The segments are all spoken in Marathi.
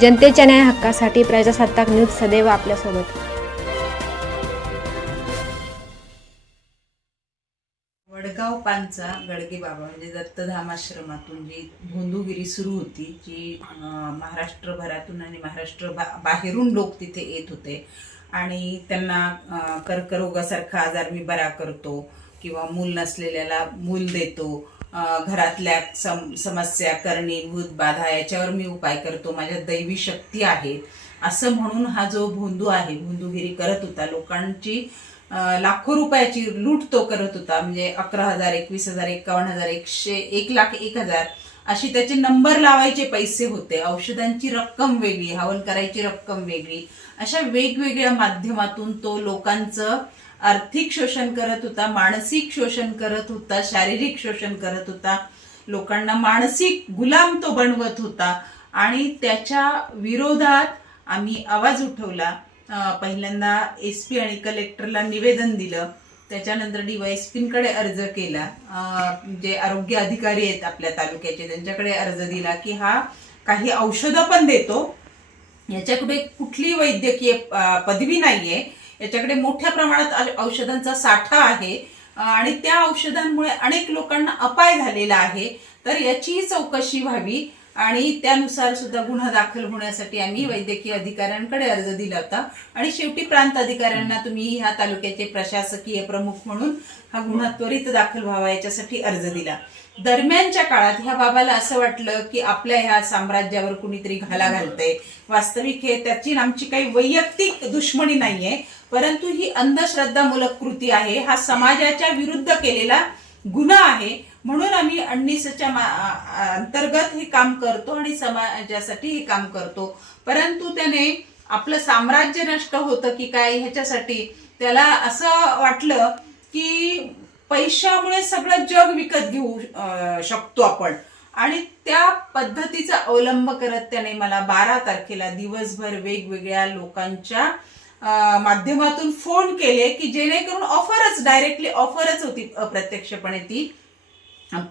जनतेच्या न्याय हक्कासाठी प्रजासत्ताक न्यूज सदैव आपल्यासोबत। वडगाव पानचा गडगे बाबा म्हणजे दत्तधाम आश्रमातून जी भोंदूगिरी सुरू होती, जी महाराष्ट्रभरातून आणि बाहेरून लोक तिथे येत होते आणि त्यांना कर्करोगासारखा आजार मी बरा करतो किंवा मूल नसलेल्याला मूल देतो, घरातल्या समस्या करणी भूत बाधा याच्यावर मी उपाय करतो, माझ्या दैवी शक्ती आहे असं म्हणून हा जो भोंदू आहे भोंदूगिरी करत होता। लोकांची लाखो रुपयाची लूट तो करत होता। म्हणजे 11,000, 21,000, 51,000, 100, 1,00,000, 1,000 अशी त्याचे नंबर लावायचे पैसे होते। औषधांची रक्कम वेगळी, हवन करायची रक्कम वेगळी, अशा वेगवेगळ्या माध्यमातून तो लोकांचं आर्थिक शोषण करत होता, मानसिक शोषण करत होता, शारीरिक शोषण करत होता, लोकांना मानसिक गुलाम तो बनवत होता। आणि त्याच्या विरोधात आम्ही आवाज उठवला। पहिल्यांदा SP आणि कलेक्टरला निवेदन दिलं, त्याच्यानंतर DYSPंकडे अर्ज केला, जे आरोग्य अधिकारी आहेत आपल्या तालुक्याचे त्यांच्याकडे अर्ज दिला की हा काही औषधं पण देतो, याच्याकडे कुठली वैद्यकीय पदवी नाहीये, याच्याकडे मोठ्या प्रमाणात औषधांचा साठा आहे आणि त्या औषधांमुळे अनेक लोकांना अपाय झालेला आहे, तर याची चौकशी व्हावी आणि त्यानुसार सुद्धा गुन्हा दाखल होण्यासाठी आम्ही वैद्यकीय अधिकाऱ्यांकडे अर्ज दिला होता। आणि शेवटी प्रांत अधिकाऱ्यांना तुम्ही ह्या तालुक्याचे प्रशासकीय प्रमुख म्हणून हा गुन्हा त्वरित दाखल व्हावा याच्यासाठी अर्ज दिला। दरम्यानच्या काळात ह्या बाबाला असं वाटलं की आपल्या ह्या साम्राज्यावर कुणीतरी घाला घालतंय। वास्तविक हे त्याची आमची काही वैयक्तिक दुश्मनी नाहीये, परंतु ही अंधश्रद्धामूलक कृती आहे, हा समाजाच्या विरुद्ध केलेला गुन्हा आहे, म्हणून आम्ही 19च्या अंतर्गत हे काम करतो आणि समाजासाठी हे काम करतो। परंतु त्याने आपलं साम्राज्य नष्ट होतं की काय ह्याच्यासाठी त्याला असं वाटलं की पैशामुळे सगळं जग विकत घेऊ शकतो आपण, आणि त्या पद्धतीचा अवलंब करत त्याने मला 12 तारखेला दिवसभर वेगवेगळ्या लोकांच्या माध्यमातून फोन केले की जेणेकरून डायरेक्टली ऑफरच होती अप्रत्यक्षपणे ती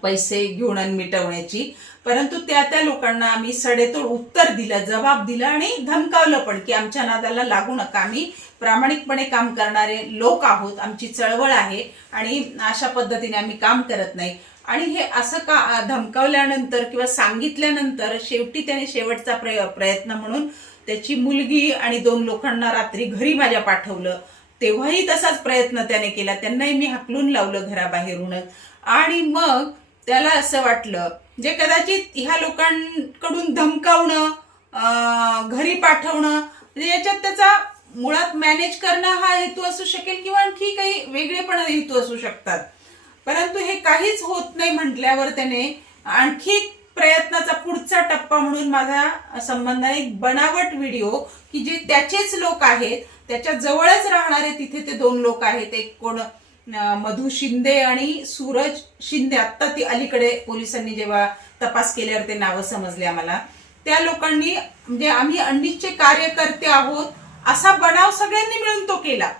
पैसे घेऊन मिटवण्याची, परंतु त्या लोकांना आम्ही सडेतोड उत्तर दिलं, जबाब दिला आणि धमकावलं पण की आमच्या नादाला लागू नका, आम्ही प्रामाणिकपणे काम करणारे लोक आहोत, आमची चळवळ आहे आणि अशा पद्धतीने आम्ही काम करत नाही। आणि हे असं का धमकावल्यानंतर किंवा सांगितल्यानंतर शेवटी त्याने शेवटचा प्रयत्न म्हणून त्याची मुलगी आणि 2 लोकांना रात्री घरी माझ्या पाठवलं, तेव्हाही तसाच प्रयत्न त्याने केला, त्यांनाही मी हाकलून लावलं घराबाहेरूनच। आणि मग त्याला असं वाटलं जे कदाचित ह्या लोकांकडून धमकावणं, घरी पाठवणं, म्हणजे याच्यात त्याचा मुळात मॅनेज करणं हा हेतू असू शकेल किंवा आणखी काही वेगळेपण हेतू असू शकतात, परंतु हे काहीच होत नाही म्हटल्यावर त्याने आणखी प्रयत्नाचा पुढचा टप्पा म्हणून माझ्या संबंधाने एक बनावट व्हिडिओ की जे त्याचेच लोक आहेत, त्याच्या जवळच राहणारे तिथे ते 2 लोक आहेत, एक कोण मधु शिंदे आणि सूरज शिंदे, आता ती अलीकडे पोलिसांनी जेव्हा तपास केल्यावर ते नावं समजले आम्हाला, त्या लोकांनी म्हणजे आम्ही 19चे कार्यकर्ते आहोत असा बनाव सगळ्यांनी मिळून तो केला।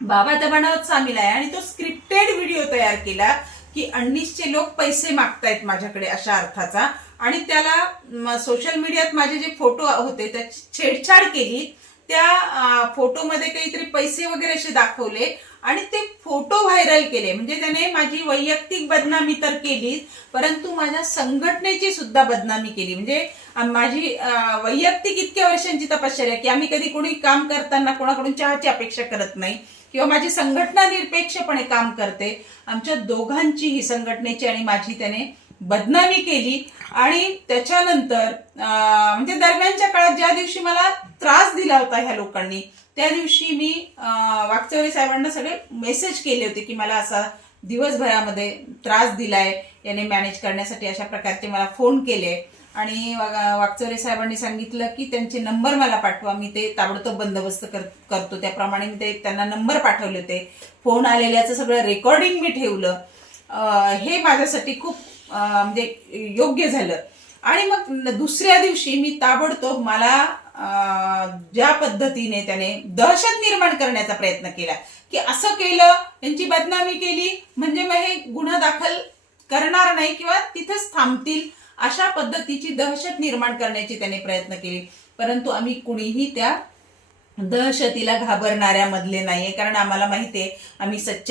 बाबा त्या बनावात सामील आहे आणि तो स्क्रिप्टेड व्हिडिओ तयार केला की 19चे लोक पैसे मागतायत माझ्याकडे अशा अर्थाचा, आणि त्याला सोशल मीडियात माझे जे फोटो होते त्याची छेडछाड केली, त्या फोटोमध्ये काहीतरी पैसे वगैरे असे दाखवले आणि ते फोटो व्हायरल केले। म्हणजे त्याने माझी वैयक्तिक बदनामी तर केली, परंतु माझ्या संघटनेची सुद्धा बदनामी केली। म्हणजे माझी वैयक्तिक इतक्या वर्षांची तपश्चर्या की आम्ही कधी कोणी काम करताना कोणाकडून चहाची अपेक्षा करत नाही किंवा माझी संघटना निरपेक्षपणे काम करते, आमच्या दोघांची ही संघटनेची आणि माझी त्याने बदनामी केली। आणि त्याच्यानंतर म्हणजे दरम्यानच्या काळात ज्या दिवशी मला त्रास दिला होता ह्या लोकांनी, त्या दिवशी मी वाकचौरे साहेबांना सगळे मेसेज केले होते की मला असा दिवसभरामध्ये त्रास दिलाय, याने मॅनेज करण्यासाठी अशा प्रकारचे मला फोन केले। आणि वाकचौरे साहेबांनी सांगितलं की त्यांचे नंबर मला पाठवा, मी ते ताबडतोब बंदोबस्त करतो, त्याप्रमाणे मी ते त्यांना नंबर पाठवले होते, फोन आलेल्याचं सगळं रेकॉर्डिंग मी ठेवलं। हे माझ्यासाठी खूप म्हणजे योग्य झालं। आणि मग दुसऱ्या दिवशी मी ताबडतोब मला ज्या पद्धतीने त्याने दहशत निर्माण करण्याचा प्रयत्न केला की असं केलं, यांची बदनामी केली म्हणजे मग हे गुन्हा दाखल करणार नाही किंवा तिथेच थांबतील अशा पद्धतीची दहशत निर्माण करण्याची त्याने प्रयत्न केले. परंतु आम्ही कुणीही त्या दहशतीला घाबरणाऱ्या मधले नाहीये, कारण आम्हाला माहिती आहे आम्ही सच्च्या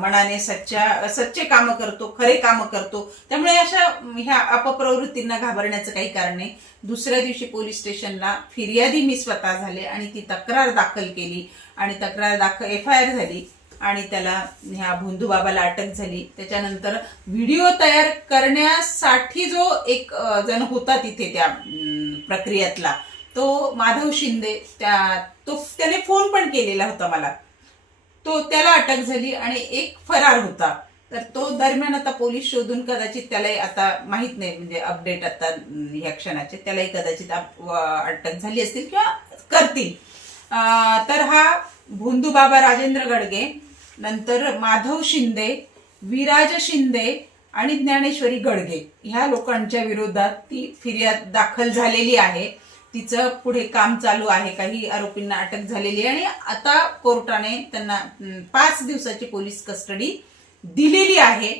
मनाने सच्चे कामं करतो, खरे कामं करतो. त्यामुळे अशा ह्या अपप्रवृत्तींना घाबरण्याचं काही कारण नाही. दुसऱ्या दिवशी पोलीस स्टेशनला फिर्यादी मी स्वतः झाले आणि ती तक्रार दाखल केली आणि FIR झाली आणि त्याला ह्या भोंदू बाबाला अटक झाली. त्याच्यानंतर व्हिडिओ तयार करण्यासाठी जो एक जण होता तिथे त्या प्रक्रियेतला, तो माधव शिंदे, त्याने फोन पण केलेला होता मला, त्याला अटक झाली आणि एक फरार होता. तर तो दरम्यान आता पोलीस शोधून कदाचित त्यालाही आता माहित नाही, म्हणजे अपडेट आता ह्या क्षणाचे, त्यालाही कदाचित अटक झाली असतील किंवा करतील. तर हा भोंदू बाबा राजेंद्र गडगे, नंतर माधव शिंदे, विराज शिंदे आणि ज्ञानेश्वरी गडगे ह्या लोकांच्या विरोधात ती फिर्याद दाखल झालेली आहे. तिचं पुढे काम चालू आहे. काही आरोपींना अटक झालेली आहे आणि आता कोर्टाने त्यांना 5 दिवसाची पोलीस कस्टडी दिलेली आहे.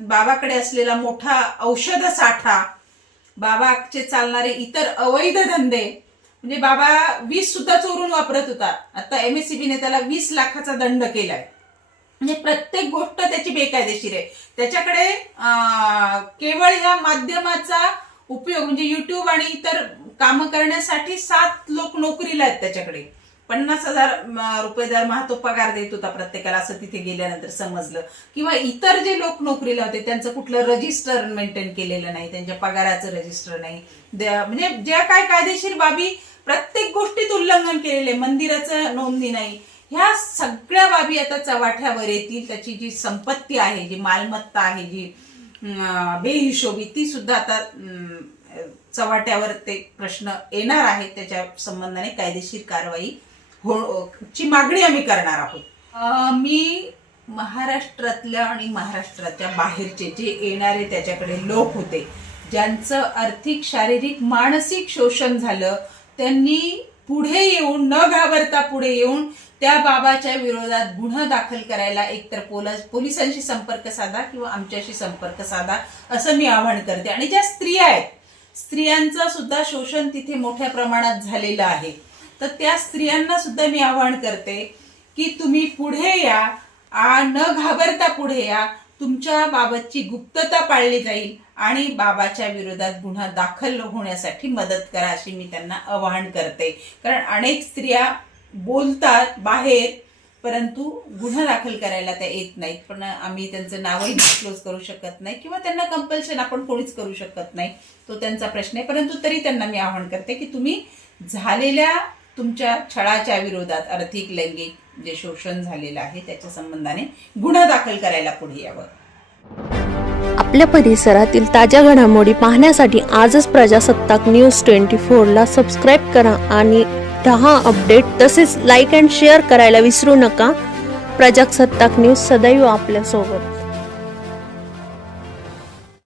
बाबाकडे असलेला मोठा औषध साठा, बाबाचे चालणारे इतर अवैध धंदे, म्हणजे बाबा 20 सुद्धा चोरून वापरत होता. आता MSCBने त्याला 20 लाखाचा दंड केलाय. म्हणजे प्रत्येक गोष्ट त्याची बेकायदेशीर आहे. त्याच्याकडे केवळ या माध्यमाचा उपयोग म्हणजे युट्यूब आणि इतर कामं करण्यासाठी 7 लोक नोकरीला आहेत त्याच्याकडे. 50,000 रुपये दरमहा तो पगार देत होता प्रत्येकाला, असं तिथे गेल्यानंतर समजलं. किंवा इतर जे लोक नोकरीला होते त्यांचं कुठलं रजिस्टर मेंटेन केलेलं नाही, त्यांच्या पगाराचं रजिस्टर नाही, म्हणजे ज्या काय कायदेशीर बाबी प्रत्येक गोष्टीत उल्लंघन केलेले, मंदिराचं नोंदणी नाही, ह्या सगळ्या बाबी आता चव्हाट्यावर येतील. त्याची जी संपत्ती आहे, जी मालमत्ता आहे, जी बेहिशोबी, ती सुद्धा आता चव्हाट्यावर ते प्रश्न येणार आहेत. त्याच्या संबंधाने कायदेशीर कारवाई ची मागणी आम्ही करणार आहोत. मी महाराष्ट्रातल्या आणि महाराष्ट्राच्या बाहेरचे जे येणारे त्याच्याकडे लोक होते, ज्यांचं आर्थिक, शारीरिक, मानसिक शोषण झालं, त्यांनी पुढे येऊन, न घाबरता पुढे येऊन त्या बाबाच्या विरोधात गुन्हा दाखल करायला एकतर पोलिसांशी संपर्क साधा किंवा आमच्याशी संपर्क साधा, असं मी आवाहन करते. आणि ज्या स्त्रिया आहेत, स्त्रियांचं सुद्धा शोषण तिथे मोठ्या प्रमाणात झालेलं आहे, तर त्या स्त्रियांना सुद्धा मी आवाहन करते की तुम्ही पुढे या, न घाबरता पुढे या. तुमच्या बाबतची गुप्तता पाळली जाईल आणि बाबाच्या विरोधात गुन्हा दाखल होण्यासाठी मदत करा, अशी मी त्यांना आवाहन करते. कारण अनेक स्त्रिया बोलतात बाहेर, परंतु गुन्हा दाखल करायला त्या येत नाहीत. पण आम्ही त्यांचं नावही डिस्क्लोज करू शकत नाही किंवा त्यांना कंपल्शन आपण कोणीच करू शकत नाही, तो त्यांचा प्रश्न आहे. परंतु तरी त्यांना मी आवाहन करते की तुम्ही झालेल्या तुमच्या छळाच्या विरोधात, आर्थिक, लैंगिक जे शोषण झालेलं आहे त्याच्या संबंधाने गुन्हा दाखल करायला पुढे यावं. आपल्या परिसरातील ताज्या घडामोडी पाहण्यासाठी आजच प्रजासत्ताक न्यूज 24ला सबस्क्राईब करा आणि 10 अपडेट तसेच लाईक अँड शेअर करायला विसरू नका. प्रजासत्ताक न्यूज सदैव आपल्यासोबत.